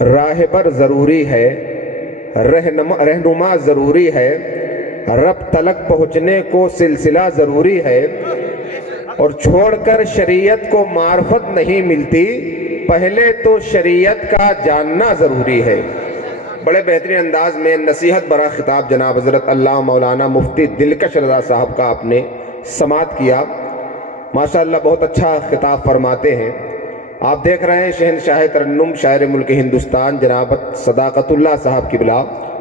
राहबर ज़रूरी है, रहनुमा ज़रूरी है, रब तलक पहुँचने को सिलसिला ज़रूरी है, और छोड़कर शरीयत को मार्फत नहीं मिलती, पहले तो शरीयत का जानना ज़रूरी है। बड़े बेहतरीन अंदाज में नसीहत बरा खिताब जनाब हज़रत अल्लाह मौलाना मुफ्ती दिलकश रज़ा साहब का आपने समात किया। माशाअल्लाह बहुत अच्छा खिताब फरमाते हैं। आप देख रहे हैं शहनशाह तरन्नुम शायर मुल्क हिंदुस्तान जनाब सदाकतुल्लाह साहब की बिला,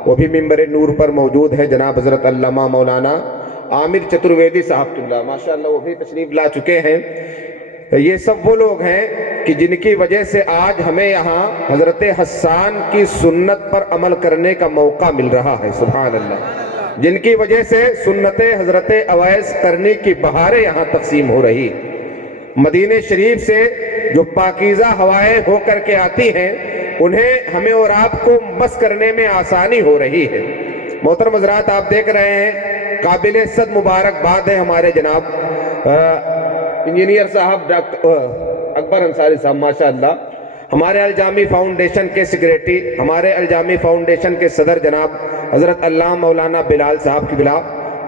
वो भी मिंबर नूर पर मौजूद है। जनाब हज़रत अल्लामा मौलाना आमिर चतुर्वेदी साहब माशाअल्लाह वो भी तशरीफ ला चुके हैं। ये सब वो लोग हैं कि जिनकी वजह से आज हमें यहाँ हज़रत हस्सान की सुन्नत पर अमल करने का मौका मिल रहा है। सुभान अल्लाह। जिनकी वजह से सुन्नत हज़रत अवैस करने की बहारें यहाँ तकसीम हो रही। मदीने शरीफ से जो पाकीज़ा हवाएं होकर के आती हैं, उन्हें हमें और आपको बस करने में आसानी हो रही है। मोहतरम हज़रात, आप देख रहे हैं काबिल सद मुबारकबाद है हमारे जनाब इंजीनियर साहब डॉक्टर अकबर अंसारी साहब माशाअल्लाह, हमारे अलजामी फाउंडेशन के सेक्रेटरी, हमारे अलजामी फाउंडेशन के सदर जनाब हज़रत अल्लाह मौलाना बिलाल साहब की बिला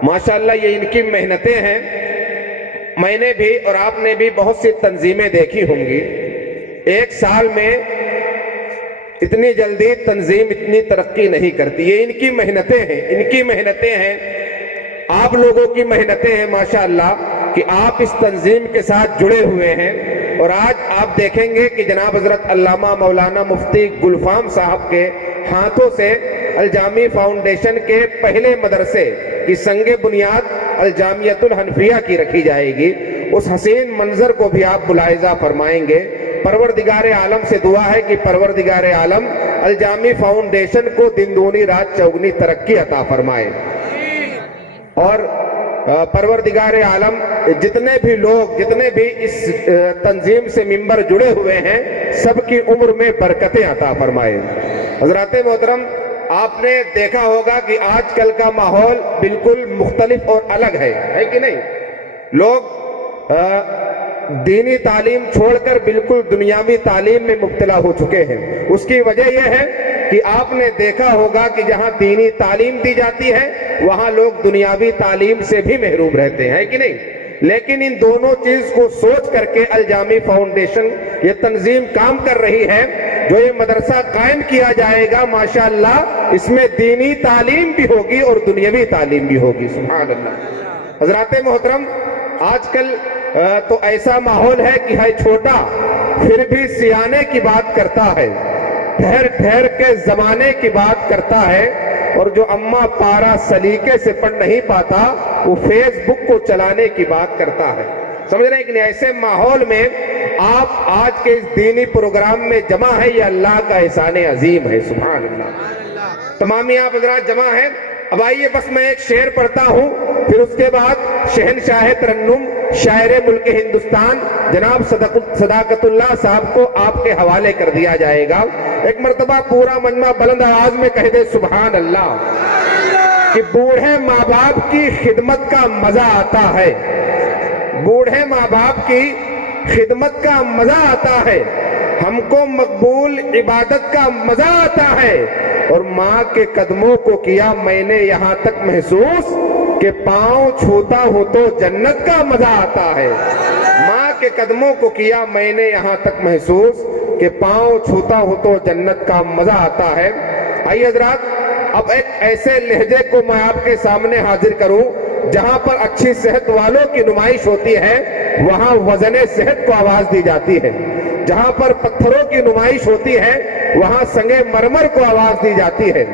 माशाअल्लाह। ये इनकी मेहनतें हैं। मैंने भी और आपने भी बहुत सी तंजीमें देखी होंगी। एक साल में इतनी जल्दी तंजीम इतनी तरक्की नहीं करती। ये इनकी मेहनतें हैं, इनकी मेहनतें हैं, आप लोगों की मेहनतें हैं माशाअल्लाह कि आप इस तंजीम के साथ जुड़े हुए हैं। और आज आप देखेंगे कि जनाब हज़रत अल्लामा मौलाना मुफ्ती गुलफाम साहब के हाथों से अलजामी फाउंडेशन के पहले मदरसे की संगे बुनियाद अलजामियतुल हनफिया की रखी जाएगी। उस हसीन मंजर को भी आप मुलाहिजा फरमाएंगे। परवरदिगार आलम से दुआ है कि परवरदिगार आलम अलजामी फाउंडेशन को दिन दूनी रात चौगनी तरक्की अता फरमाए। और परवरदिगार आलम जितने भी लोग, जितने भी इस तंजीम से मिंबर जुड़े हुए हैं, सबकी उम्र में बरकतें अता फरमाए। हज़रात मोहतरम, आपने देखा होगा कि आजकल का माहौल बिल्कुल मुख्तलिफ और अलग है कि नहीं? लोग दीनी तालीम छोड़कर बिल्कुल दुनियावी तालीम में मुब्तला हो चुके हैं। उसकी वजह यह है कि आपने देखा होगा कि जहां दीनी तालीम दी जाती है, वहां लोग दुनियावी तालीम से भी महरूम रहते हैं कि नहीं? लेकिन इन दोनों चीज को सोच करके अलजामी फाउंडेशन ये तंजीम काम कर रही है। जो ये मदरसा कायम किया जाएगा माशाअल्लाह, इसमें दीनी तालीम भी होगी और दुनियावी तालीम भी होगी। सुभान अल्लाह। हज़रात मोहतरम, आजकल तो ऐसा माहौल है कि है छोटा फिर भी सियाने की बात करता है, ठहर ठहर के जमाने की बात करता है, और जो अम्मा पारा सलीके से पढ़ नहीं पाता वो फेसबुक को चलाने की बात करता है। समझ रहे हैं कि नहीं? ऐसे माहौल में आप आज के इस दीनी प्रोग्राम में जमा है, ये अल्लाह का एहसान अजीम है। सुभान अल्लाह। तमामी आप हज़रात जमा है। अब आइए बस मैं एक शेर पढ़ता हूँ, फिर उसके बाद शहनशाह तरन्नुम शायर मुल्क हिंदुस्तान जनाब सदाकतुल्लाह साहब को आपके हवाले कर दिया जाएगा। एक मर्तबा पूरा मजमा बुलंद आवाज में कह दे सुभान अल्लाह। कि बूढ़े माँ बाप की खिदमत का मजा आता है, बूढ़े माँ बाप की खिदमत का मजा आता है, हमको मकबूल इबादत का मजा आता है, और माँ के कदमों को किया मैंने यहाँ तक महसूस कि पाँव छूता हूं तो जन्नत का मजा आता है। माँ के कदमों को किया मैंने यहाँ तक महसूस कि पाँव छूता हूं तो जन्नत का मजा आता है। आइए हज़रात, अब एक ऐसे लहजे को मैं आपके सामने हाजिर करूं जहां पर अच्छी सेहत वालों की नुमाइश होती है, वहां वजन सेहत को आवाज दी जाती है। जहां पर पत्थरों की नुमाइश होती है, वहां संगे मरमर को आवाज दी जाती है।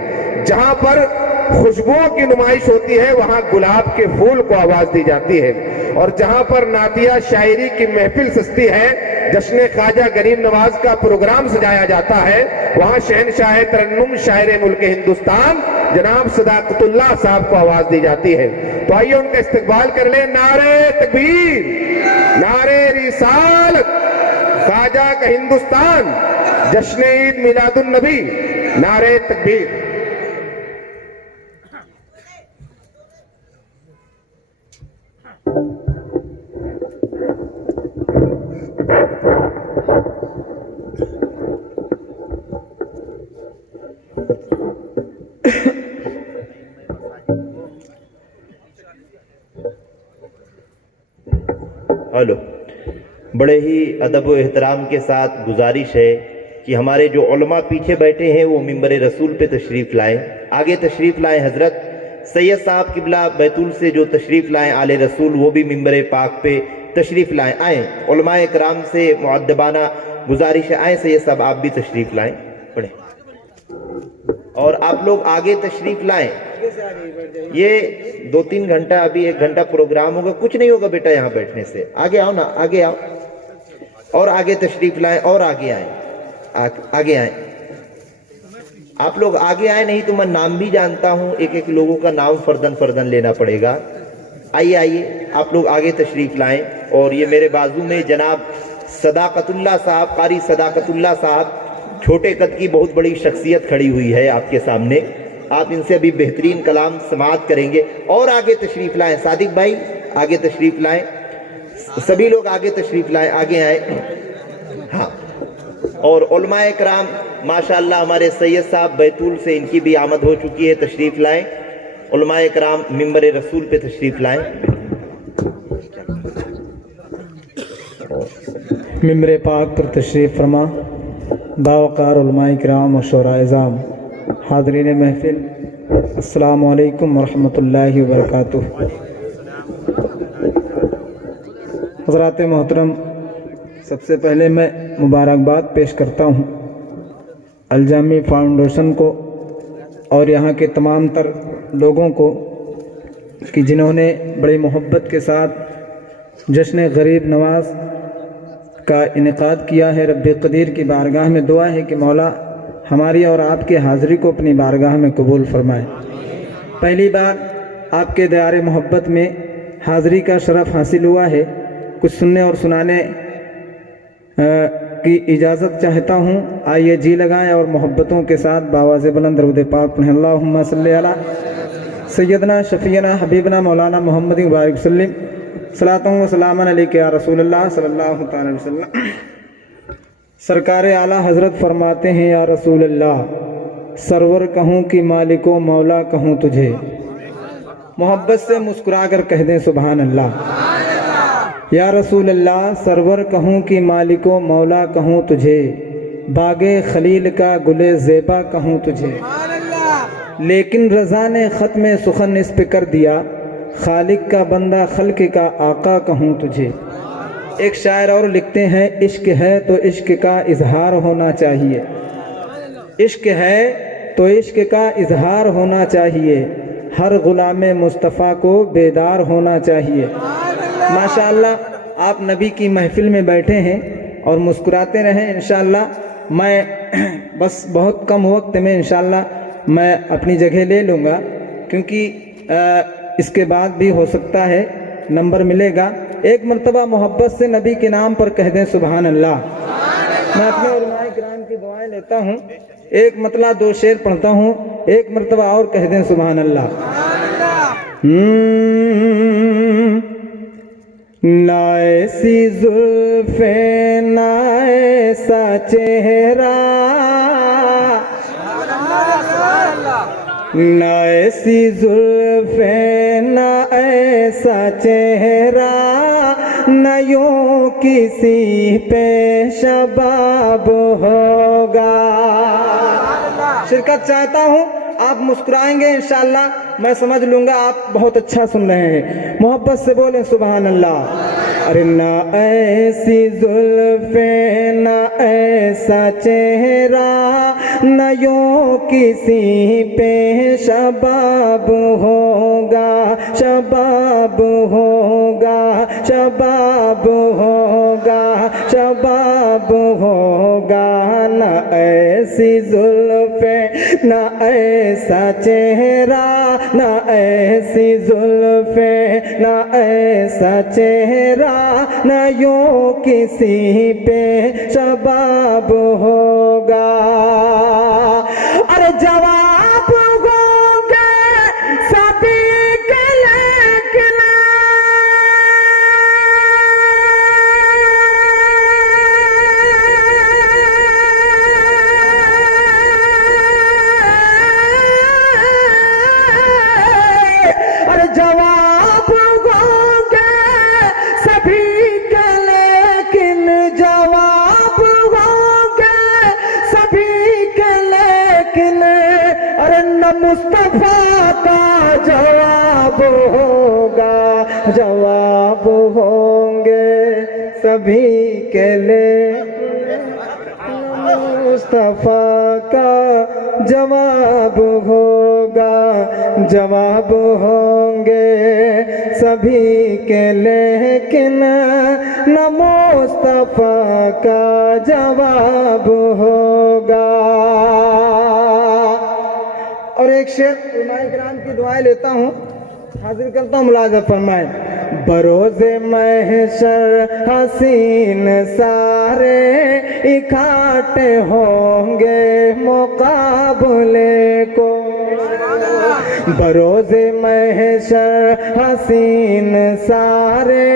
जहां पर खुशबुओं की नुमाइश होती है, वहां गुलाब के फूल को आवाज दी जाती है। और जहां पर नातिया शायरी की महफिल सजती है, जश्न ख्वाजा गरीब नवाज का प्रोग्राम सजाया जाता है, वहां शहनशाह तरन्नुम शायर मुल्क हिंदुस्तान जनाब सदाकतुल्लाह साहब को आवाज दी जाती है। तो आइए उनका इस्तकबाल कर ले। नारे तकबीर, नारे रिसालत, ख्वाजा का हिंदुस्तान, जश्न ईद मिलादुन नबी, नारे तकबीर। हेलो। बड़े ही अदब व एहतराम के साथ गुजारिश है कि हमारे जो उलमा पीछे बैठे हैं वो मिंबर रसूल पे तशरीफ़ लाएं, आगे तशरीफ़ लाएं। हज़रत सैयद साहब किबला बैतूल से जो तशरीफ़ लाएं आले रसूल, वो भी मिंबर पाक पे तशरीफ़ लाएं। आएँ, उलमाए कराम से मुअद्दबाना गुजारिश है, आएँ सैयद साहब आप भी तशरीफ़ लाएं, पढ़ें। और आप लोग आगे तशरीफ़ लाएं। ये 2-3 घंटा, अभी 1 घंटा प्रोग्राम होगा, कुछ नहीं होगा बेटा यहाँ बैठने से। आगे आओ ना, आगे आओ और आगे तशरीफ़ लाएं और आगे आएँ, आगे आएँ। आप लोग आगे आए, नहीं तो मैं नाम भी जानता हूँ, एक एक लोगों का नाम फर्दन फर्दन लेना पड़ेगा। आइए आइए, आप लोग आगे तशरीफ़ लाएं। और ये मेरे बाजू में जनाब सदाकतुल्लाह साहब, कारी सदाकतुल्लाह साहब, छोटे कद की बहुत बड़ी शख्सियत खड़ी हुई है आपके सामने। आप इनसे अभी बेहतरीन कलाम समाअत करेंगे। और आगे तशरीफ़ लाएं, सादिक भाई आगे तशरीफ़ लाएं, सभी लोग आगे तशरीफ़ लाएं, आगे आए। हाँ, और उलमाए कराम माशाअल्लाह, हमारे सैयद साहब बैतूल से, इनकी भी आमद हो चुकी है, तशरीफ़ लाएं। उलमाए कराम मिंबर रसूल पे तशरीफ़ लाएं। मिंबर पाक पर तशरीफ़ फरमा, बावकार उलमाए किराम और शोरा-ए-इज़ाम, हाज़रीन महफ़िल, अस्सलामु अलैकुम वरहमतुल्लाहि वबरकातुहू। हज़रात मोहतरम, सबसे पहले मैं मुबारकबाद पेश करता हूँ अलजामी फाउंडेशन को और यहाँ के तमाम तर लोगों को कि जिन्होंने बड़ी मोहब्बत के साथ जश्न गरीब नवाज का इनेकाद किया है। रब्बे कदीर की बारगाह में दुआ है कि मौला हमारी और आपकी हाज़िरी को अपनी बारगाह में कबूल फरमाए। पहली बार आपके दयारे मोहब्बत में हाज़िरी का शरफ़ हासिल हुआ है। कुछ सुनने और सुनाने की इजाज़त चाहता हूँ। आइए जी लगाएं और मोहब्बतों के साथ बावाज़े बुलंद दरूद पाक पढ़ें। अल्लाहुम्मा सल्ली अला सैयदना शफ़ीना हबीबना मौलाना मोहम्मद मुबारक सल्लम सलातुन व सलामन अलैका या रसूलल्लाह सल्लल्लाहु तआला अलैहि वसल्लम। सरकार आला हज़रत फरमाते हैं, या रसूलल्लाह, सरवर कहूँ कि मालिको मौला कहूँ तुझे। मोहब्बत से मुस्कुरा कर कह दें सुभान अल्लाह। या रसूल अल्लाह, सरवर कहूँ कि मालिको मौला कहूँ तुझे, बागे खलील का गुले ज़ेबा कहूँ तुझे। लेकिन रज़ा ने ख़त्म सुखन इस पे कर दिया, खालिक का बंदा खल्क का आका कहूँ तुझे। एक शायर और लिखते हैं, इश्क है तो इश्क का इजहार होना चाहिए, इश्क है तो इश्क का इजहार होना चाहिए, हर गुलाम मुस्तफ़ा को बेदार होना चाहिए। माशाअल्लाह, आप नबी की महफिल में बैठे हैं और मुस्कुराते रहें इंशाअल्लाह। मैं बस बहुत कम वक्त में इंशाअल्लाह मैं अपनी जगह ले लूँगा, क्योंकि इसके बाद भी हो सकता है नंबर मिलेगा। एक मरतबा मोहब्बत से नबी के नाम पर कह दें सुभान अल्लाह। मैं अपने उलमाए किराम की दुआएं लेता हूँ, एक मतला 2 शेर पढ़ता हूँ, एक मरतबा और कह दें सुभान अल्लाह। ना ऐसी जुल्फ़े ना ऐसा चेहरा, ना ऐसी जुल्फ़े ना ऐसा चेहरा, न यूं किसी पे शबाब होगा। शिरकत चाहता हूँ, आप मुस्कुराएंगे इंशाअल्लाह, मैं समझ लूँगा आप बहुत अच्छा सुन रहे हैं। मोहब्बत से बोलें सुभान अल्लाह। अरे ना ऐसी जुल्फ़े ना ऐसा चेहरा, न यूं किसी पे शबाब होगा, शबाब होगा, शबाब होगा, शबाब होगा। न ऐसी जुल्फ़े न ऐसा चेहरा, न ऐसी जुल्फ़े न ऐसा चेहरा, न यूं किसी पे शबाब होगा। अरे जवाब होंगे सभी के, लेकिन अरे जवाब होंगे सभी का जवाब होगा, जवाब होंगे सभी के लिए मुस्तफा का जवाब होगा, जवाब होंगे सभी के, लेकिन न मुस्तफा का जवाब होगा। और एक शेर उलमाए किराम की दुआएं लेता हूँ, हाजिर करता हूँ, मुलाज़ा फरमाए। बरोज़े महशर हसीन सारे इकट्ठे होंगे मुकाबले को, बरोज़े महशर हसीन सारे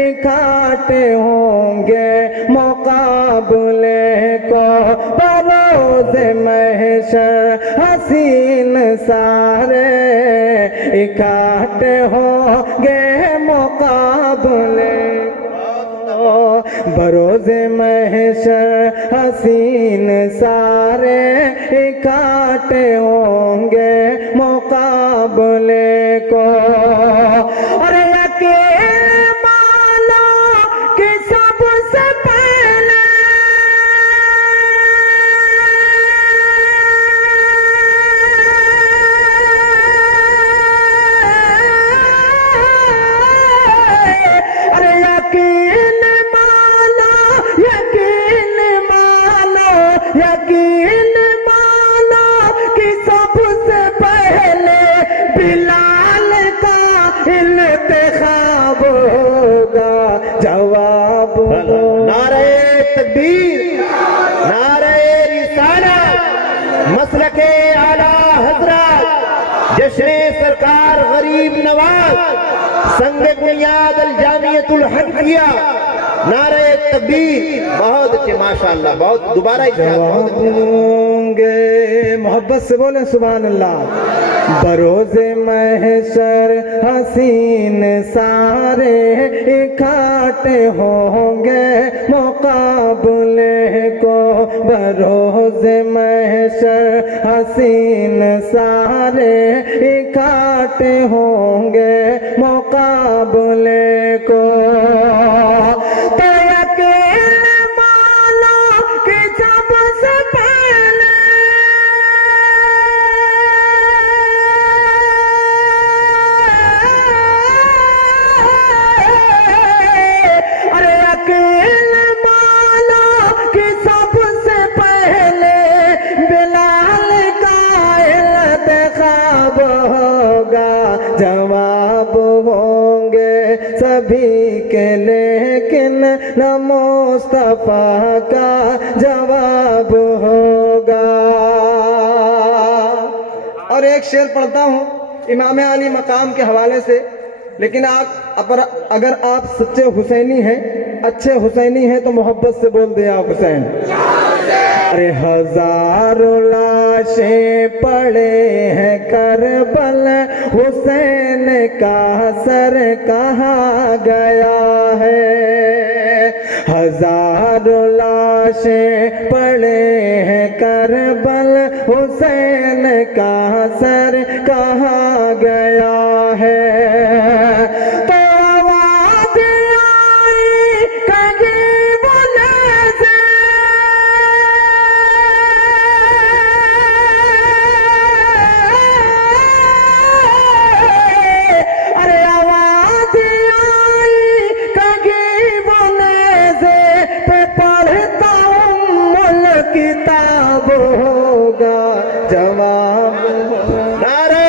इकट्ठे होंगे मुकाबले को, बरोज़े महशर हसीन सारे इकट्ठे होंगे मुकाबले को, बरोज़े महशर हसीन सारे इकट्ठे होंगे मुकाबले को। अरे यकीन मानो कि सबसे पहले यकीन मानो कि सबसे पहले बिलाल का इंतखाब होगा, जवाब नारे तकबीर, नारे रिसालत, मसलके आला हजरत, जश्न सरकार गरीब नवाज, संग बुनियाद अल जामियतुल हक़िया, नारे तकबीर। बहुत अच्छे माशाअल्लाह, बहुत दोबारा जवाब होंगे, मोहब्बत से बोले सुभान अल्लाह। बरोज़े महशर हसीन सारे इकट्ठे होंगे मुकाबले को, बरोज़े महशर हसीन सारे इकट्ठे होंगे मुकाबले को। तो यकीन मानो कि सबसे पहले अरे यकीन मानो कि सबसे पहले बिलाल का इंतखाब होगा, जवाब होंगे सभी के, लेकिन न मुस्तफा का जवाब होगा। और एक शेर पढ़ता हूँ इमाम अली मकाम के हवाले से, लेकिन अगर आप सच्चे हुसैनी हैं, अच्छे हुसैनी हैं, तो मोहब्बत से बोल दे आप हुसैन। अरे हजारों लाशें पड़े हैं करबल, हुसैन का सर कहाँ गया है, हजारों लाशें पड़े हैं करबल, हुसैन का सर कहाँ गया है। तो आवाज़ आई कहीं बोले से, अरे आवाज़ आई कहीं बोले से, पे पढ़ता हूँ मुल किताब होगा, जवाब नारे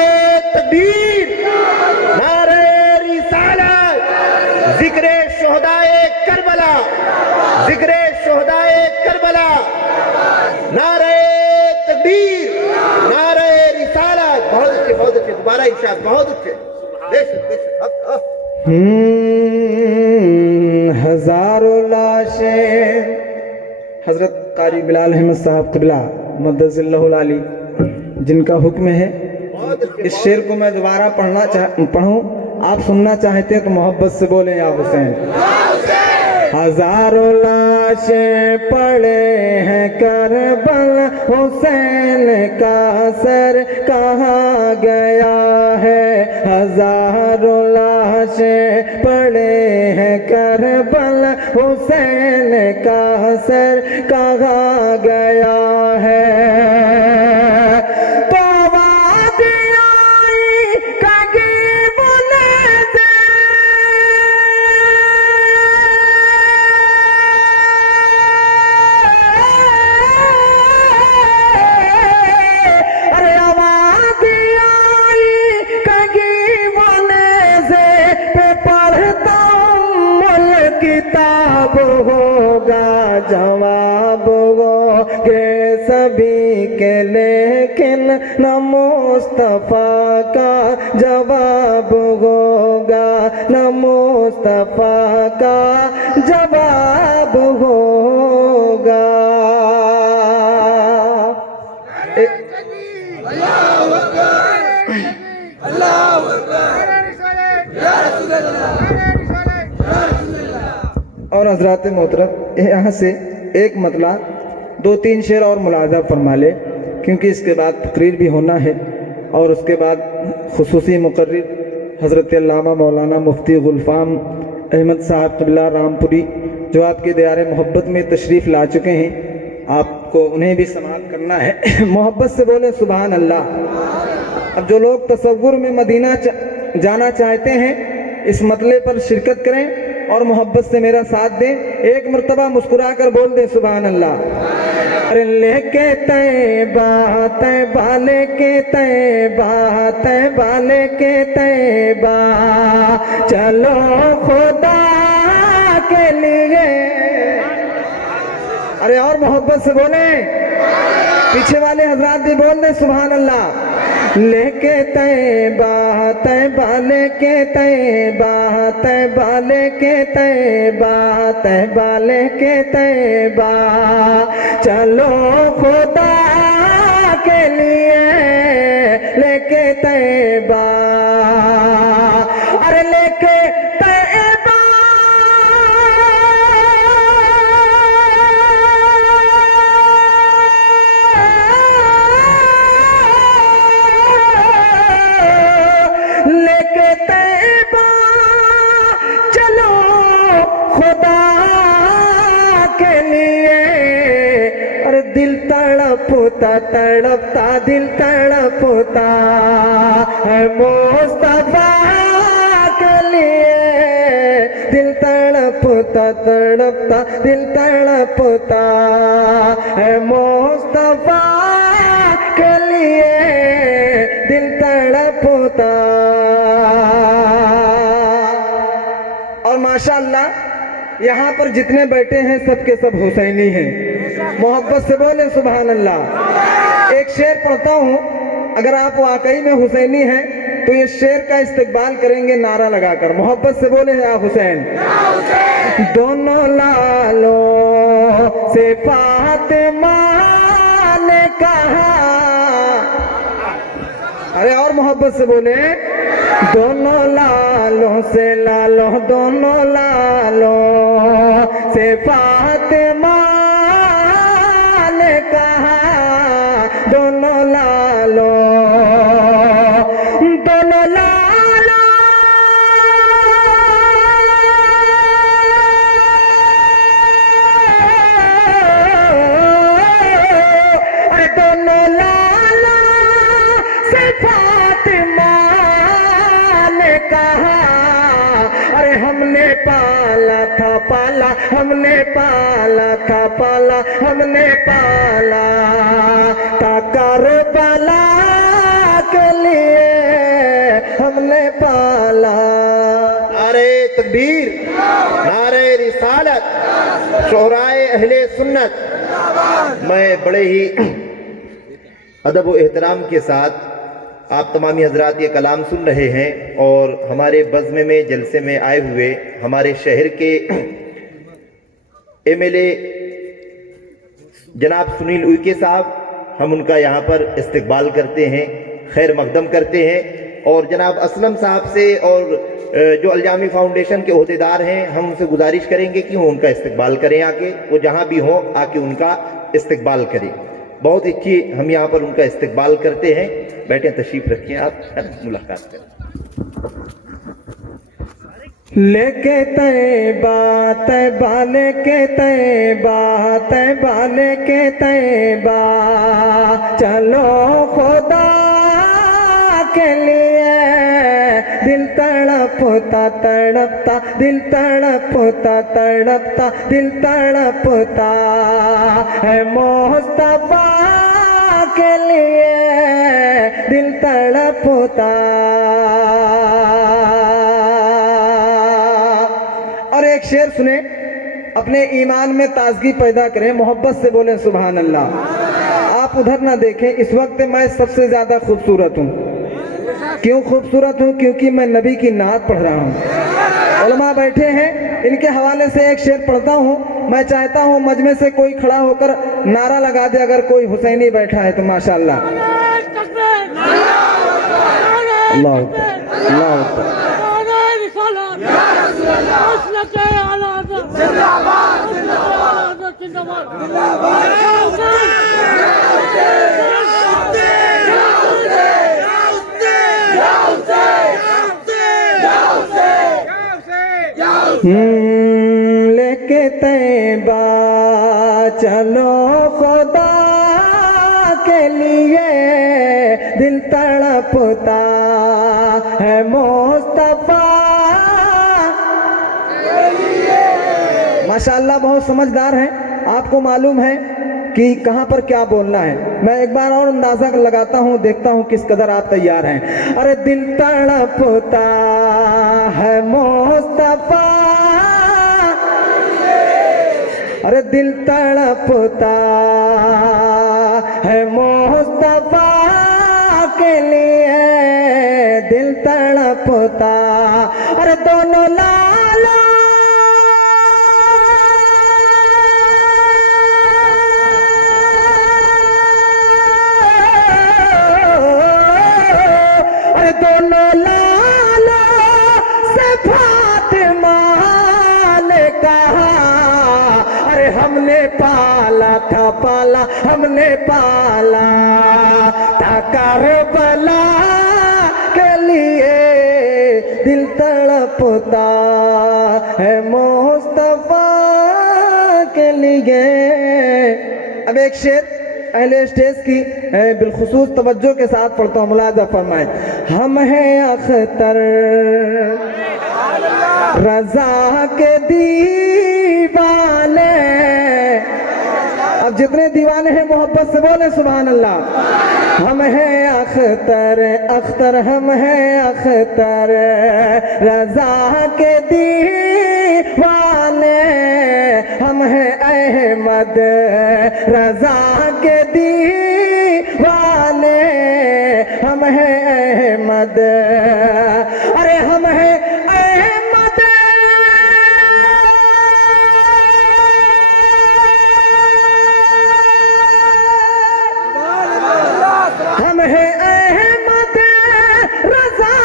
तकबीर, नारे रिसालत, जिक्रे शोहदाए करबला, जिक्रे शोहदाए करबला, नारे तकबीर, नारे रिसालत। बहुत अच्छे, बहुत अच्छे, दोबारा इरशाद, बहुत अच्छे, बेशक बेशक। हजारों लाशें, हजरत कारी बिलाल अहमद साहब क़िबला मद्दसिल्लाहुल आली, जिनका हुक्म है। इस शेर को मैं दोबारा पढ़ूं, आप सुनना चाहते हैं तो मोहब्बत से बोले या हुसैन। हजारों लाशें पड़े हैं करबल, हुसैन का सर कहाँ गया है। हजारों लाशें पड़े हैं करबल, हुसैन का सर कहाँ गया है। तो आवाज़ आई कगीबुल दे, अरे आवाज़ आई कगीबुल से, पे पढ़ता उम्मुल किताब होगा जवाब होगे सभी के, लेकिन न मुस्तफा का जवाब होगा, न मुस्तफा का जवाब होगा। और हजरात मोहतरम यहाँ से एक मतला 2-3 शेर और मुलाजा फरमा ले, क्योंकि इसके बाद तकरीर भी होना है और उसके बाद खुसूसी मुकर्रिर हज़रत अल्लामा मौलाना मुफ्ती गुलफाम अहमद साहब क़िबला रामपुरी जो आपके दयारे मोहब्बत में तशरीफ़ ला चुके हैं, आपको उन्हें भी समाअत करना है। मोहब्बत से बोले सुबहान अल्लाह। अब जो लोग तसव्वुर में मदीना जाना चाहते हैं इस मतले पर शिरकत करें और मोहब्बत से मेरा साथ दें। एक मर्तबा मुस्कुरा कर बोल दें सुबहान अल्लाह। अरे लेके तैबा तैबा, लेके तैबा तैबा, लेके तैबा चलो खुदा के लिए। अरे और मोहब्बत से बोले, पीछे वाले हजरात भी बोल दें सुबहान अल्लाह। लेके तैबा तैबा, लेके तैबा तैबा, लेके तैबा तैबा, लेके तैबा चलो खुदा के लिए, लेके तैबा। अरे लेके तैबा लेके तैबा चलो खुदा के लिए। अरे दिल तड़पता तड़पता, दिल तड़पता है मुस्तफा के लिए। दिल तड़पता तड़पता, दिल तड़पता है मुस्तफा के लिए। दिल तड़पता। और माशाअल्लाह यहाँ पर जितने बैठे हैं सबके सब हुसैनी हैं। मोहब्बत से बोले सुभान अल्लाह। एक शेर पढ़ता हूँ, अगर आप वाकई में हुसैनी हैं तो ये शेर का इस्तकबाल करेंगे नारा लगाकर। मोहब्बत से बोले या हुसैन। दोनों लालों से फातिमा ने कहा, अरे और मोहब्बत से बोले, दोनों लालों से लालों, दोनों लालों से फातिमा ने कहा। दोनों लालों, दोनों लालों, अरे दोनों लालों से फातिमा ने कहा। अरे हमने पाला था पाला, हमने पाला था पाला, हमने पाला था करबला के लिए, हमने पाला। नारे तकबीर, नारे रिसालत, शोहराए अहले सुन्नत। मैं बड़े ही अदब व एहतराम के साथ आप तमामी हजरात ये कलाम सुन रहे हैं और हमारे बज़्म में जलसे में आए हुए हमारे शहर के MLA जनाब सुनील उइके साहब, हम उनका यहाँ पर इस्तकबाल करते हैं, खैर मकदम करते हैं। और जनाब असलम साहब से और जो अलजामी फाउंडेशन के ओहदेदार हैं, हम उनसे गुजारिश करेंगे कि वो उनका इस्तकबाल करें, आके वो जहाँ भी हों आके उनका इस्तकबाल करें। बहुत अच्छी हम यहाँ पर उनका इस्तकबाल करते हैं। बैठे, तशरीफ रखें, आप मुलाकात करें। लेके तैबा तैबा लेके तैबा तैबा लेके तैबा चलो खुदा के लिए। दिल तड़पता तड़पता दिल तड़पता तड़पता दिल तड़पता है मुस्तफा के लिए। दिल तड़पता। और एक शेर सुने, अपने ईमान में ताजगी पैदा करें, मोहब्बत से बोलें सुभान अल्लाह। आप उधर ना देखें, इस वक्त मैं सबसे ज्यादा खूबसूरत हूँ। क्यों खूबसूरत हूँ? क्योंकि मैं नबी की नात पढ़ रहा हूँ। उलमा बैठे हैं, इनके हवाले से एक शेर पढ़ता हूँ। मैं चाहता हूँ मजमे से कोई खड़ा होकर नारा लगा दे अगर कोई हुसैनी बैठा है तो माशाअल्लाह। अल्लाह अल्लाह। लेके तैबा चलो खुदा के लिए। दिल तड़पता है मुस्तफा। माशाअल्लाह बहुत समझदार हैं, आपको मालूम है कि कहाँ पर क्या बोलना है। मैं एक बार और अंदाजा लगाता हूँ, देखता हूँ किस कदर आप तैयार हैं। अरे दिल तड़पता है मुस्तफा। अरे दिल तड़पता है मुस्तफा के लिए। दिल तड़पता। अरे दोनों लाला दोनों लाला से फातिमा ने कहा। अरे हमने पाला था पाला हमने पाला था करबला के लिए। दिल तड़पता है मुस्तफा के लिए। अब एक शेर अहले स्टेज की बिलखुसूस तवज्जो के साथ पढ़ता हूँ, मुलाजा फरमाए। हम हैं अख्तर रजा के दीवाने। अब जितने दीवाने हैं मोहब्बत से बोले सुभान अल्लाह। हम हैं अख्तर अख्तर हम हैं अख्तर रजा के दीवाने। हम हैं अहमद रजा के दीवाने। हम हैं अहमद। अरे हम हैं अहमद। हम हैं अहमद रजा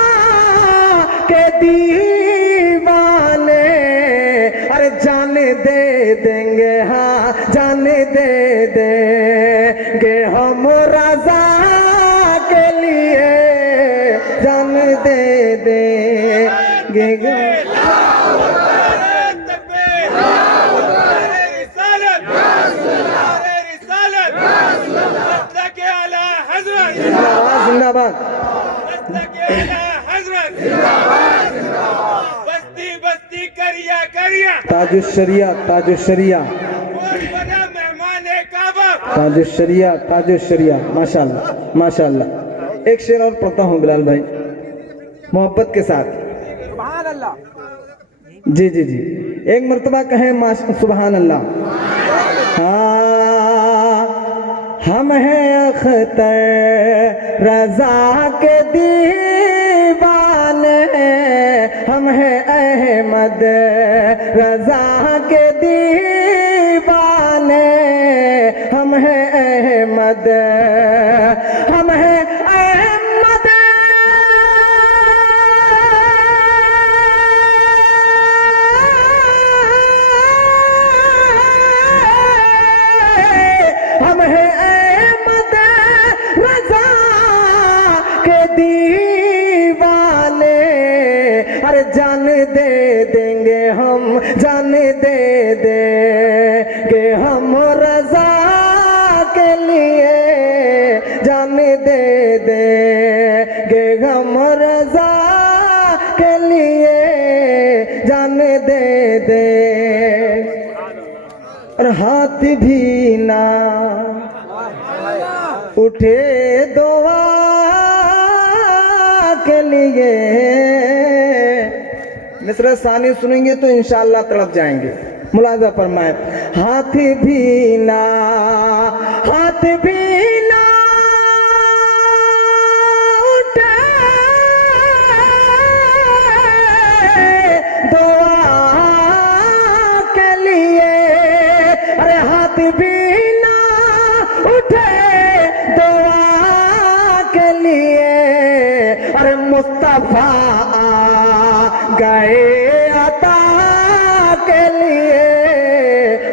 के दीवाने। अरे जाने दे देंगे, हाँ जाने दे देंगे हम रजा के लिए। जाने दे देंगे। जिंदाबाद। बस्ती बस्ती करिया करिया ताजुशरिया ताजुशरिया मेहमान काबा ताजुशरिया ताजुशरिया। माशाअल्लाह माशाअल्लाह। एक शेर और पढ़ता हूँ बिलाल भाई, मोहब्बत के साथ। सुभान अल्लाह। जी जी जी, एक मर्तबा कहें सुभान अल्लाह। हाँ हम हैं अख्तर रजा के दीवाने। हम हैं अहमद रजा के दीवाने। हम हैं अहमद। हम हैं अहमद। दे दे और हाथ भी ना उठे दुआ के लिए। मिसरा सानी सुनेंगे तो इंशाअल्लाह तड़प जाएंगे। मुलाजा फरमाए, हाथ भी ना उठे दुआ के लिए। अरे हाथ भी ना उठे दुआ के लिए। अरे मुस्तफा गए अता के लिए।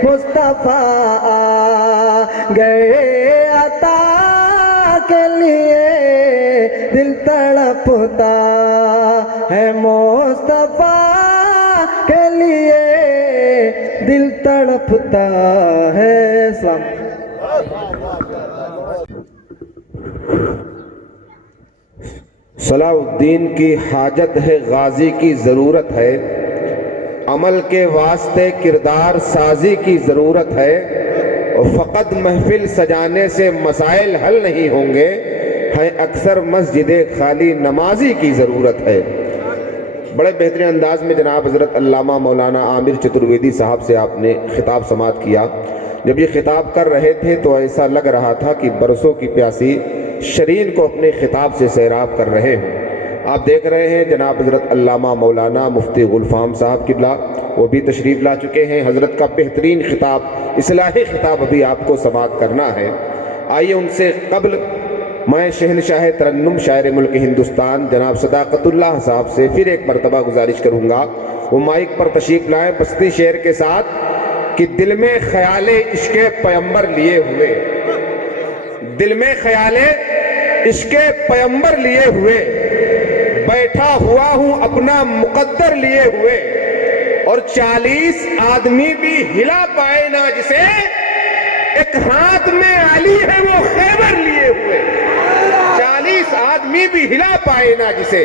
मुस्तफा गए अता के लिए। दिल तड़पता है मुस्तफा के लिए। दिल तड़पता है। सलाम। सलाउद्दीन की हाजत है, गाजी की ज़रूरत है। अमल के वास्ते किरदार साजी की ज़रूरत है। और फ़कत महफिल सजाने से मसाइल हल नहीं होंगे, है अक्सर मस्जिद खाली नमाजी की ज़रूरत है। बड़े बेहतरीन अंदाज में जनाब हज़रत अल्लामा मौलाना आमिर चतुर्वेदी साहब से आपने खिताब समात किया। जब ये खिताब कर रहे थे तो ऐसा लग रहा था कि बरसों की प्यासी शरीन को अपने खिताब से सैराब कर रहे हैं। आप देख रहे हैं जनाब हज़रत अल्लामा मौलाना मुफ्ती गुलफाम साहब किबला, वो भी तशरीफ़ ला चुके हैं। हज़रत का बेहतरीन खिताब, इस्लाही खिताब अभी आपको समात करना है। आइए उनसे कबल मैं शहनशाह तरन्नुम शायर मुल्क हिंदुस्तान जनाब सदाकतुल्लाह साहब से फिर एक मरतबा गुजारिश करूँगा, वो माइक पर तशरीफ़ लाएँ बस्ती शेर के साथ कि दिल में ख्याले इश्क़े पैगंबर लिए हुए, दिल में ख्याले इश्क़े पैगंबर लिए हुए, बैठा हुआ हूँ अपना मुकद्दर लिए हुए। और 40 आदमी भी हिला पाए ना जिसे, एक हाथ में आली है वो खैबर लिए हुए। 40 आदमी भी हिला पाए ना जिसे,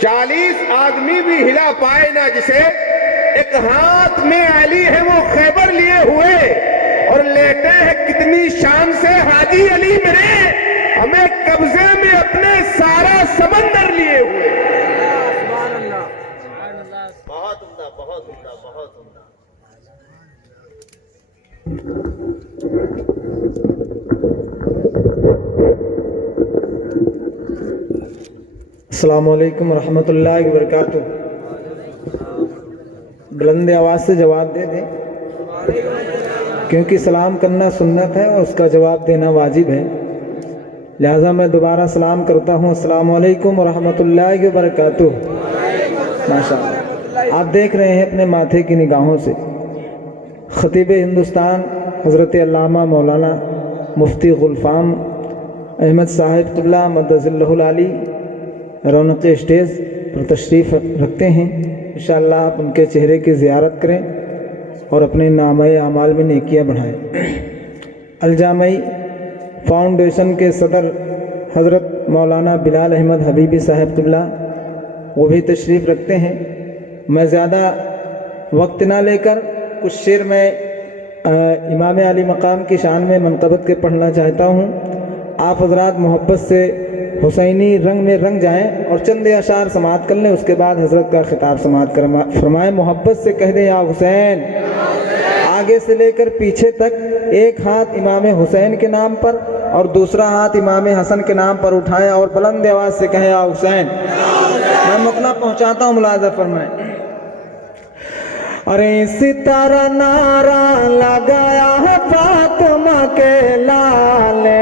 40 आदमी भी हिला पाए ना जिसे, एक हाथ में आली है वो खैबर लिए हुए। और लेटे हैं कितनी शान से हाजी अली मेरे, हमें कब्जे में अपने सारा समंदर लिए हुए। बहुत उम्दा, बहुत उम्दा, बहुत उम्दा। अस्सलामु अलैकुम रहमतुल्लाहि व बरकातुहू। बुलंद आवाज़ से जवाब दे दें, क्योंकि सलाम करना सुन्नत है और उसका जवाब देना वाजिब है। लिहाजा मैं दोबारा सलाम करता हूँ, अस्सलामु अलैकुम व रहमतुल्लाहि व बरकातुहू। माशाअल्लाह, आप देख रहे हैं अपने माथे की निगाहों से खतीब हिंदुस्तान हज़रत अल्लामा मौलाना मुफ्ती गुलफाम अहमद साहिब क़िबला मद्दज़िल्लहुल आली रौनक स्टेज पर तशरीफ़ रखते हैं। इंशाअल्लाह आप उनके चेहरे की ज़ियारत करें और अपने नामे आमाल में नेकियां बढ़ाएं। अलजामई फाउंडेशन के सदर हज़रत मौलाना बिलाल अहमद हबीबी साहब क़िबला वो भी तशरीफ़ रखते हैं। मैं ज़्यादा वक्त ना लेकर कुछ शेर मैं इमाम अली मकाम की शान में मनक़बत के पढ़ना चाहता हूँ। आप हज़रात मोहब्बत से हुसैनी रंग में रंग जाएं और चंद अशार समात कर लें, उसके बाद हज़रत का खिताब समात फरमाएं। मोहब्बत से कह दें या हुसैन, आगे से लेकर पीछे तक एक हाथ इमाम हुसैन के नाम पर और दूसरा हाथ इमाम हसन के नाम पर उठाएं और बुलंद आवाज़ से कहें या हुसैन। मैं मतलब पहुँचाता हूँ, मुलाज़ा फरमाएं। अरे सितारा नारा लगाया है फातिमा के लाले,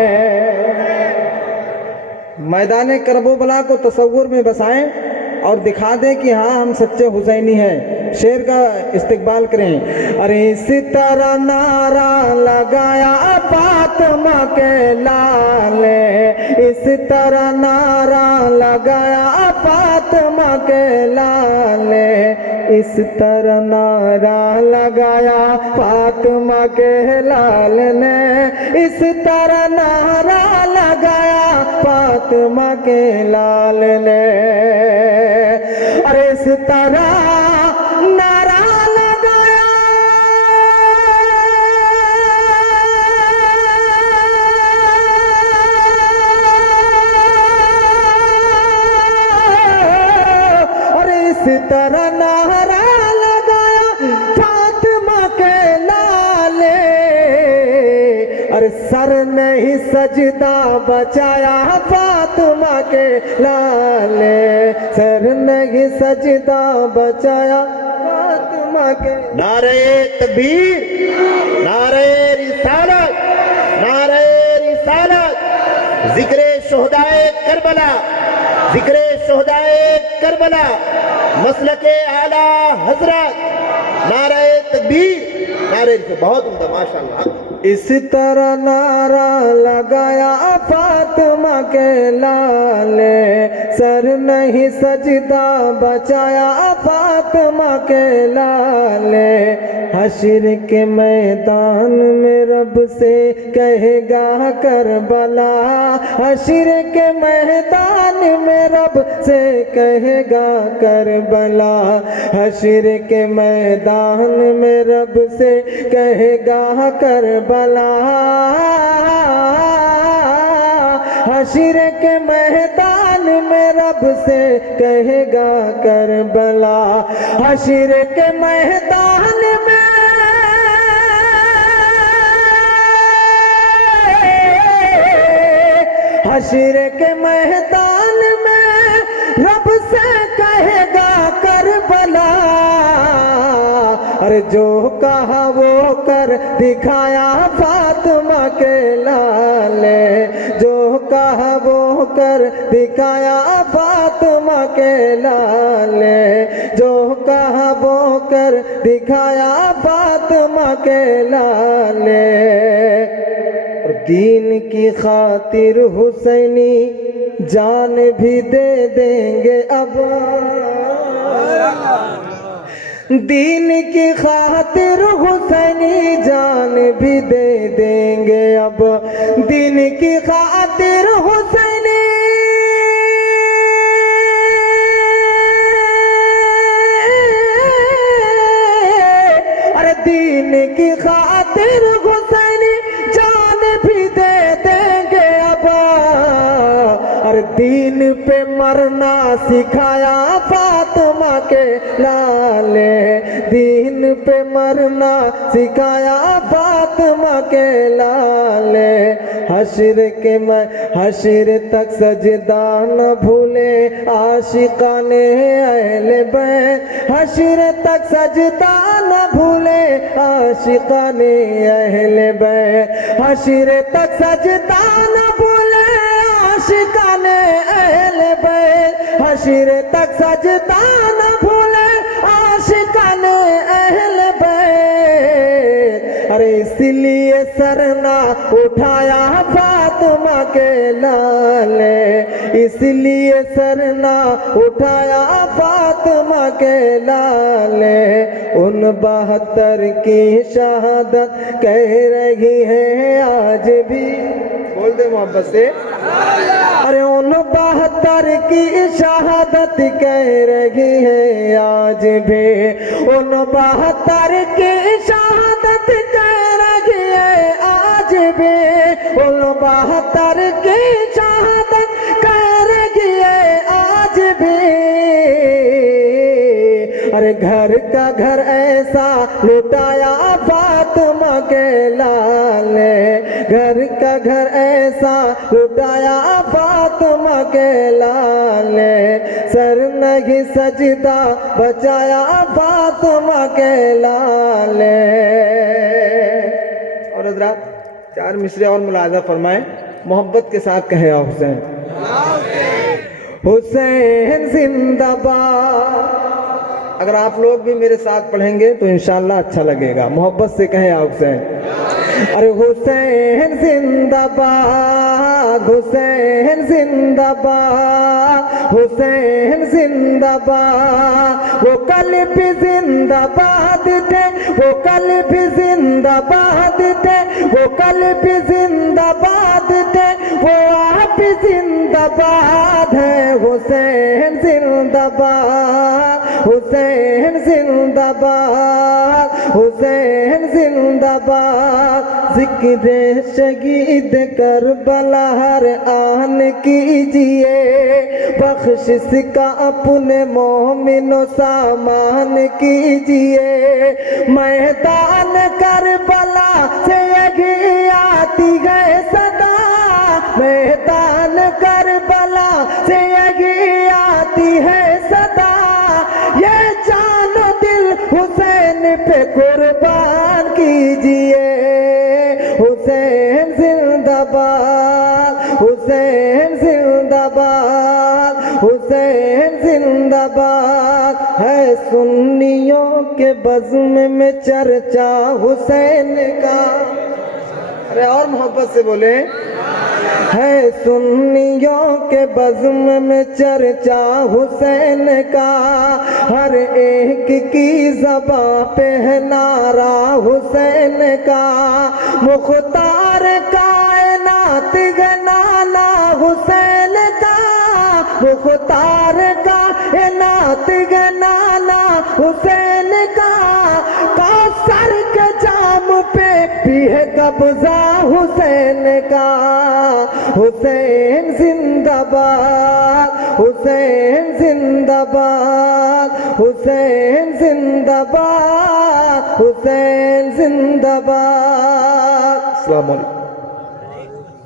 मैदान करबला को तसव्वुर में बसाएं और दिखा दें कि हाँ हम सच्चे हुसैनी हैं। शेर का इस्तिकबाल करें। अरे सितारा नारा लगाया फातिमा के लाले, इस तरह नारा लगाया फातिमा के लाले, इस तरह नारा लगाया फातिमा के लाल ने, इस तरह नारा लगाया फातिमा के लाल ने। अरे इस तरह इस तरह नारा लगाया फातिमा के लाले, अरे सर नहीं सजदा बचाया फातिमा के लाले, सर नहीं सजदा बचाया फातिमा के। नारे तकबीर, नारे रिसालत, नारे रिसालत, जिक्रे शोहदाए करबला, जिक्रे शोहदाए करबला, मसलके आला हजरत, नारे तकबीर, नारे बहुत उम्दा माशाअल्लाह। इस तरह नारा लगाया फातिमा के लाले, सर नहीं सजदा बचाया फातिमा के लाले, हश्र के मैदान में रब से कहेगा करबला, हश्र के मैदान में रब से कहेगा करबला, हश्र के मैदान में रब से कहेगा करबला, हश्र के मैदान में रब से कहेगा करबला, हश्र के मैदान में हश्र के मैदान में रब से कहेगा करबला, अरे जो कहा वो कर दिखाया फातिमा के लाले, जो कहा वो कर दिखाया फातिमा के लाले, जो कहा वो कर दिखाया फातिमा के लाले। दीन की खातिर हुसैनी जान भी दे देंगे अब, दीन की खातिर हुसैनी जान भी दे देंगे अब, दीन की खातिर हुसैनी अरे दीन की खातिर हुसैनी जान भी दे देंगे अब, अरे दीन पे मरना सिखाया फातिमा के लाले, दीन पे मरना सिखाया फातिमा के लाले, हश्र तक सजदा न भूले आशिकाने अहले बैत, हश्र तक सजदा न भूले आशिकाने अहले बैत, हश्र तक सजदा न भूले आशिकाने अहले बैत, हश्र तक सजदा न भूले आशिकाने अहले बैत, अरे इसलिए सरना उठाया फातिमा के लाले, इसलिए सरना उठाया फातिमा के लाले, उन 72 की शहादत कह रही है आज भी, बोल दे मोहब्बत से, अरे उन 72 की शहादत कह रही है आज भी, उन 72 की शहादत कह रही है आज भी, उन 72 की शहादत कह रही है आज भी, अरे घर का घर ऐसा लुटाया फातिमा के लाले, घर का घर ऐसा लुटाया फातिमा के लाले, सर नहीं सजदा बचाया फातिमा के लाले। और हज़रात 4 मिसरे और मुलाज़ा फरमाएं, मोहब्बत के साथ कहे हुसैन, हुसैन जिंदाबाद। अगर आप लोग भी मेरे साथ पढ़ेंगे तो इंशाल्लाह अच्छा लगेगा, मोहब्बत से कहें हुसैन, अरे हुसैन जिंदाबाद, हुसैन जिंदाबाद, हुसैन जिंदाबाद, वो कल भी जिंदाबाद थे, वो कल भी जिंदाबाद थे, वो कल भी जिंदाबाद थे, वो आप भी जिंदाबाद है, हुसैन जिंदाबाद, हुसैन जिंदाबाद, हुसैन जिंदाबाद। जिक्र शहीद करबला हर आन कीजिए, बख्शिश का अपने मोमिनो सामान कीजिए। मैदान करबला से यही आती है सदा, मैदान करबला से यही आती है सदा। ये जानो दिल हुसैन पे कुर्बान कीजिए। हुसैन जिंदाबाद, हुसैन जिंदाबाद, हुसैन जिंदाबाद। है सुन्नियों के बज़्म में चर्चा हुसैन का। अरे और मोहब्बत से बोले। है सुन्नियों के बज़्म में चर्चा हुसैन का, हर एक की ज़बां पे है नारा हुसैन का। मुख्तार कायनात का नाना हुसैन का, मुख्तार कायनात का नाना हुसैन का। कौसर के जाम पे भी है कब्जा हुसैन का। हुसैन जिंदाबाद, हुसैन जिंदाबाद, हुसैन जिंदाबाद, हुसैन जिंदाबाद। अस्सलाम वालेकुम।